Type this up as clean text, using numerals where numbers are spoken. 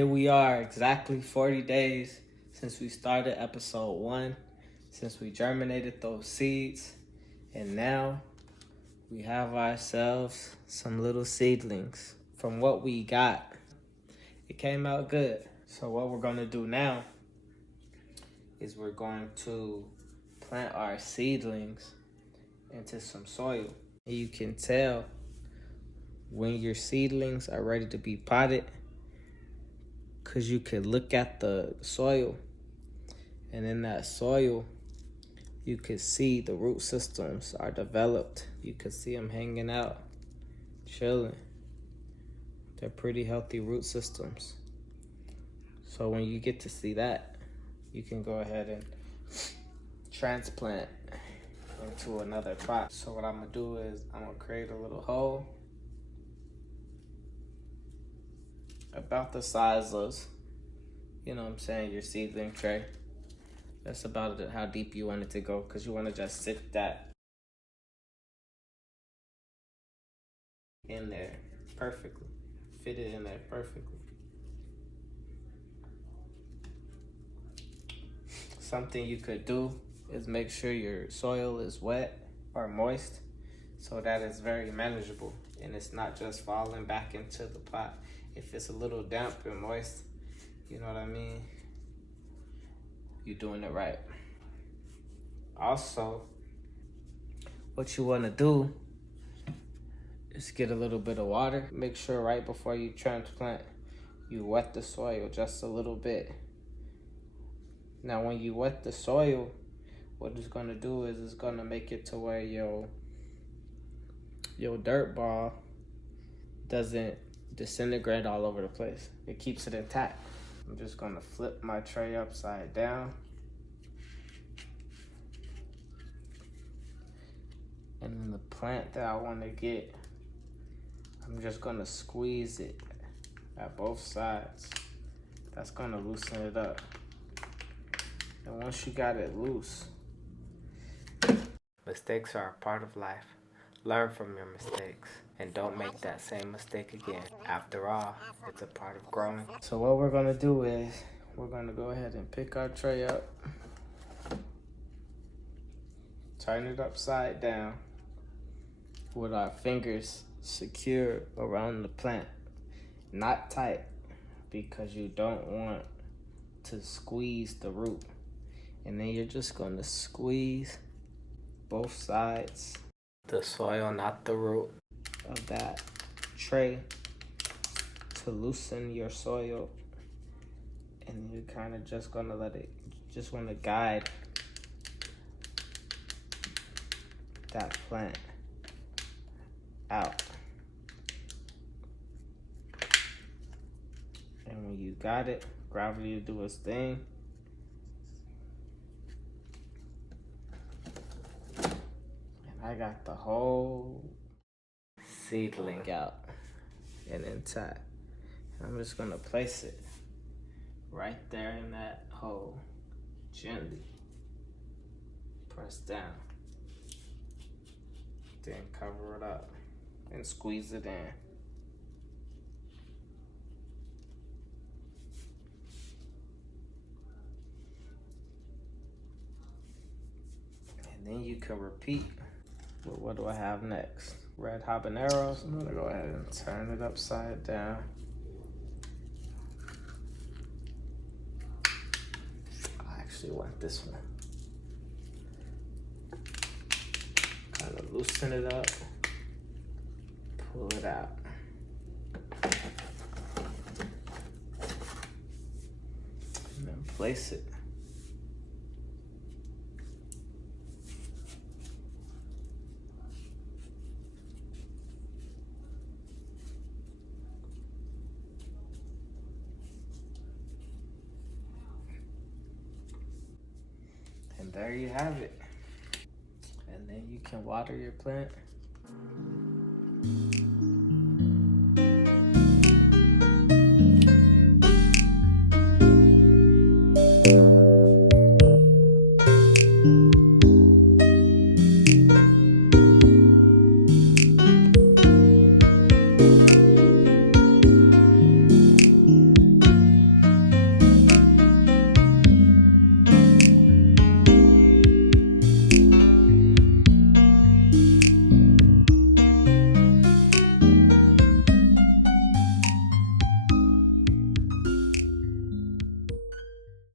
Here we are, exactly 40 days since we started episode 1, since we germinated those seeds, and now we have ourselves some little seedlings. From what we got, it came out good. So what we're gonna do now is we're going to plant our seedlings into some soil. You can tell when your seedlings are ready to be potted because you could look at the soil, and in that soil you could see the root systems are developed. You could see them hanging out, chilling. They're pretty healthy root systems. So when you get to see that, you can go ahead and transplant into another pot. So what I'm gonna do is I'm gonna create a little hole about the size of, you know what I'm saying, your seedling tray. That's about how deep you want it to go, because you want to just sit that in there perfectly. Fit it in there perfectly. Something you could do is make sure your soil is wet or moist, so that it's very manageable and it's not just falling back into the pot. If it's a little damp and moist, you know what I mean, you're doing it right. Also, what you want to do is get a little bit of water. Make sure right before you transplant, you wet the soil just a little bit. Now, when you wet the soil, what it's gonna do is it's gonna make it to where your dirt ball doesn't disintegrate all over the place. It keeps it intact. I'm just gonna flip my tray upside down. And then the plant that I wanna get, I'm just gonna squeeze it at both sides. That's gonna loosen it up. And once you got it loose, mistakes are a part of life. Learn from your mistakes and don't make that same mistake again. After all, it's a part of growing. So what we're gonna do is we're gonna go ahead and pick our tray up, turn it upside down with our fingers secure around the plant. Not tight, because you don't want to squeeze the root. And then you're just gonna squeeze both sides, the soil, not the root, of that tray to loosen your soil. And you're kind of just gonna let it, just wanna guide that plant out. And when you got it, gravity will do its thing. I got the whole seedling out and intact. I'm just gonna place it right there in that hole, gently press down, then cover it up and squeeze it in. And then you can repeat. But what do I have next? Red habaneros. I'm gonna go ahead and turn it upside down. I actually want this one. Kind of loosen it up, pull it out. And then place it. And there you have it. And then you can water your plant.